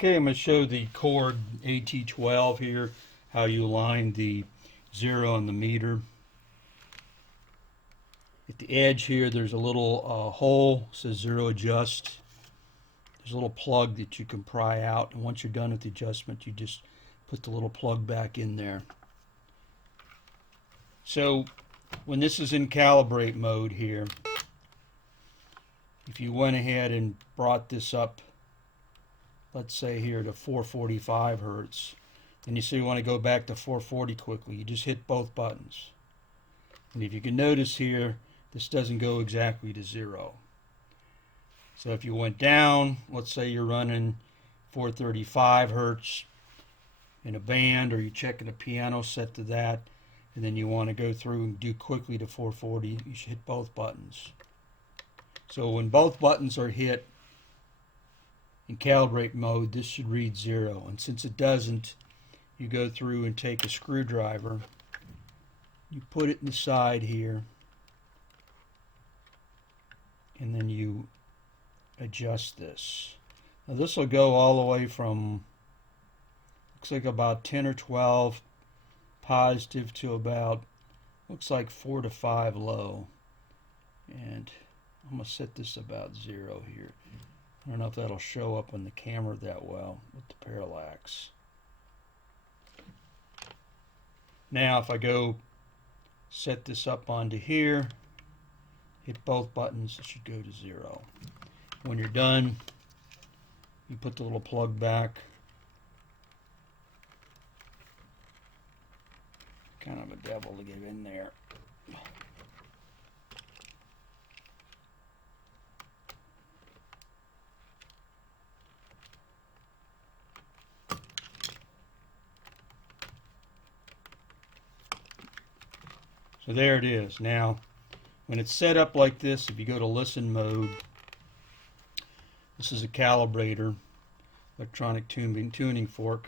Okay, I'm going to show the KORG AT12 here, how you align the zero on the meter. At the edge here, there's a little hole, says zero adjust. There's a little plug that you can pry out, and once you're done with the adjustment, you just put the little plug back in there. So when this is in calibrate mode here, if you went ahead and brought this up, let's say here to 445 hertz, and you say you want to go back to 440 quickly, you just hit both buttons. And if you can notice here, this doesn't go exactly to zero. So if you went down, let's say you're running 435 hertz in a band, or you're checking a piano set to that, and then you want to go through and do quickly to 440, you should hit both buttons. So when both buttons are hit in calibrate mode, this should read zero. And since it doesn't, you go through and take a screwdriver, you put it in the side here, and then you adjust this. Now this will go all the way from, looks like about 10 or 12 positive to about, looks like 4 to 5 low. And I'm going to set this about zero here. I don't know if that'll show up on the camera that well with the parallax. Now if I go set this up onto here, hit both buttons, it should go to zero. When you're done, you put the little plug back. Kind of a devil to get in there. So there it is. Now, when it's set up like this, if you go to listen mode, this is a calibrator, electronic tuning fork.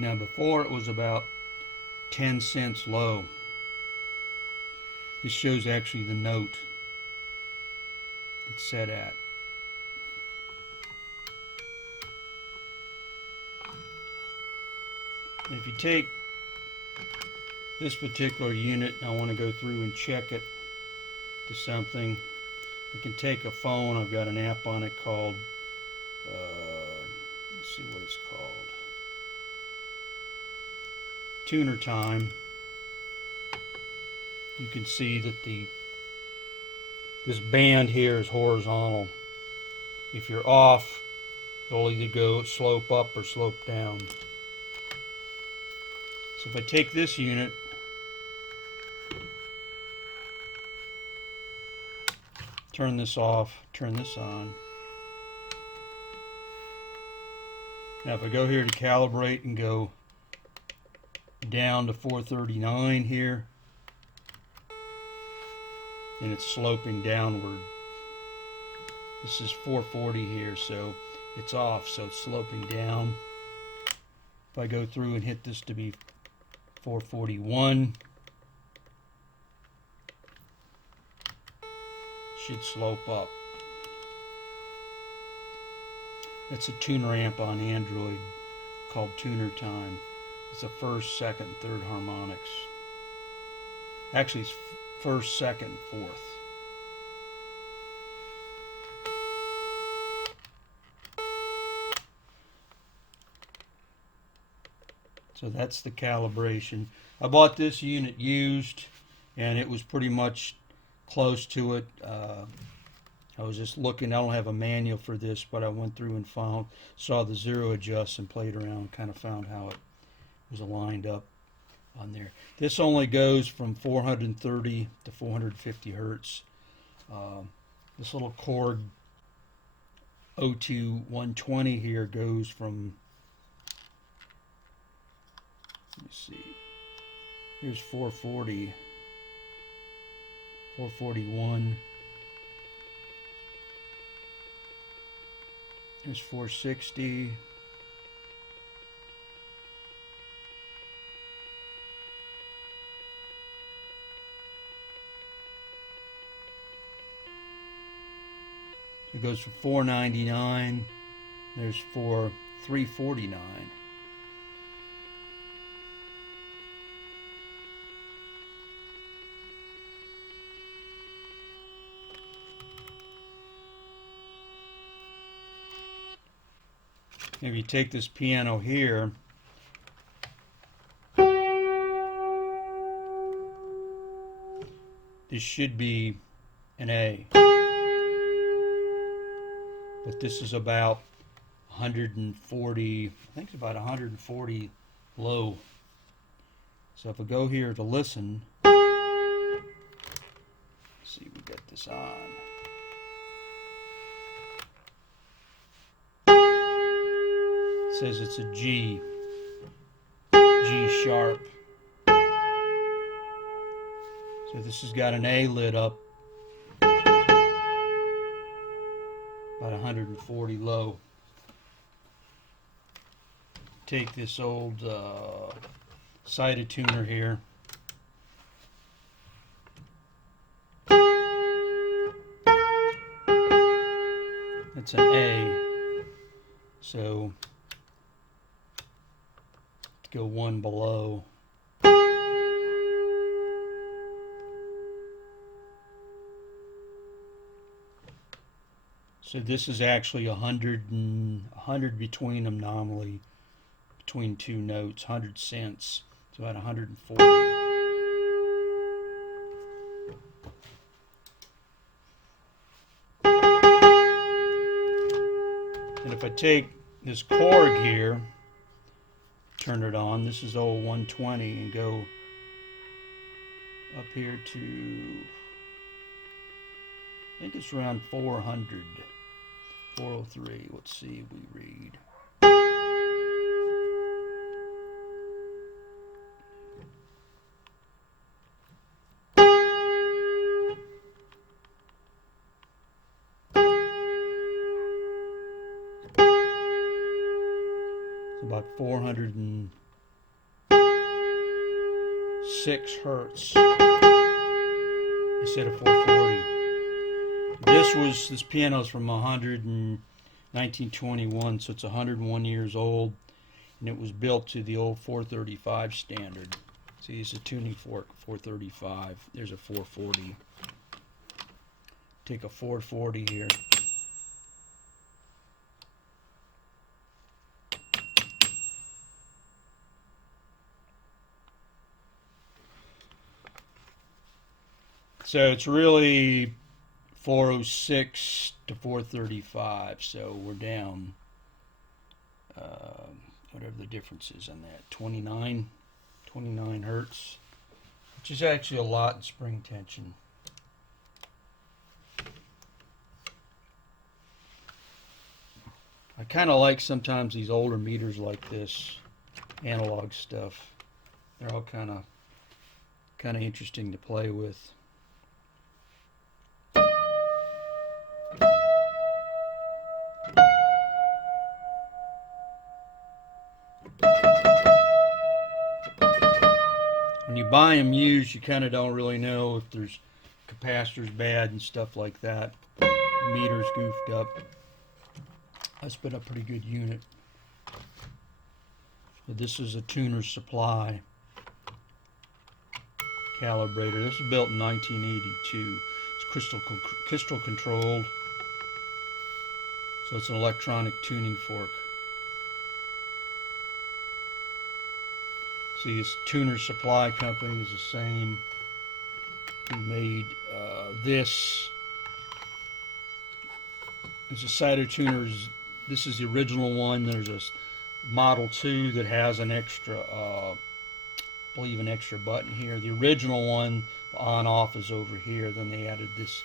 Now before it was about 10 cents low. This shows actually the note it's set at. If you take this particular unit, I want to go through and check it to something. I can take a phone, I've got an app on it called, let's see what it's called. Tuner Time. You can see that this band here is horizontal. If you're off, it'll either go slope up or slope down. So if I take this unit, turn this off, turn this on. Now if I go here to calibrate and go down to 439 here, and it's sloping downward. This is 440 here, so it's off, so it's sloping down. If I go through and hit this to be 441, it should slope up. That's a tuner amp on Android called Tuner Time. It's the first, second, third harmonics. Actually, it's first, second, fourth. So that's the calibration. I bought this unit used, and it was pretty much close to it. I was just looking. I don't have a manual for this, but I went through and saw the zero adjust and played around, kind of found how it was aligned up on there. This only goes from 430 to 450 hertz. This little KORG AT 120 here goes from, let me see, here's 440, 441, Here's 460. It goes from 499. There's 349. If you take this piano here, this should be an A, but this is about 140, I think it's about 140 low. So if I go here to listen, let's see, we got this on. It says it's a G sharp. So this has got an A lit up, about 140 low. Take this old sided tuner here. That's an A. So go one below. So this is actually 100 between them nominally, between two notes, 100 cents. It's about 140. And if I take this KORG here, turn it on, this is old 120, and go up here to, I think it's around 400, 403. Let's see if we read. About 406 hertz instead of 440. This piano is from 1921, so it's 101 years old, and it was built to the old 435 standard. See, it's a tuning fork, 435. There's a 440. Take a 440 here. So it's really 406 to 435, so we're down, whatever the difference is on that, 29 hertz, which is actually a lot in spring tension. I kind of like sometimes these older meters like this, analog stuff. They're all kind of interesting to play with. When you buy them used, you kind of don't really know if there's capacitors bad and stuff like that. Meters goofed up. That's been a pretty good unit. But this is a tuner supply calibrator. This was built in 1982. It's crystal controlled. So it's an electronic tuning fork. See, this tuner supply company is the same who made this. It's a sided tuner. This is the original one. There's a Model 2 that has an extra, I believe an extra button here. The original one, the on-off, is over here. Then they added this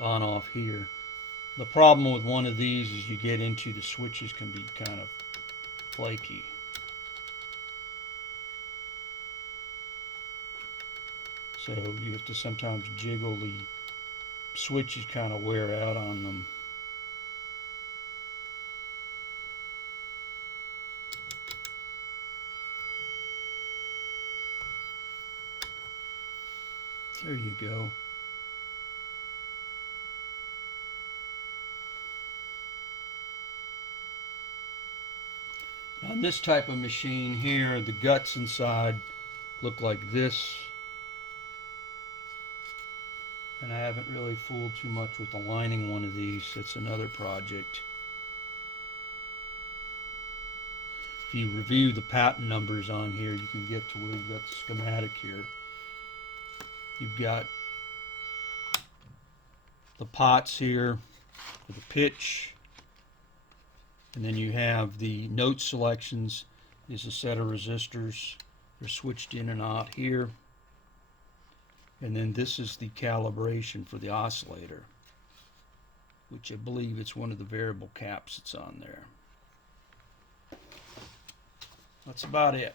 on-off here. The problem with one of these is you get into the switches can be kind of flaky. So you have to sometimes jiggle the switches, kind of wear out on them. There you go. On this type of machine here, the guts inside look like this. And I haven't really fooled too much with aligning one of these. It's another project. If you review the patent numbers on here, you can get to where you've got the schematic here. You've got the pots here for the pitch. And then you have the note selections. Is a set of resistors. They're switched in and out here. And then this is the calibration for the oscillator, which I believe it's one of the variable caps that's on there. That's about it.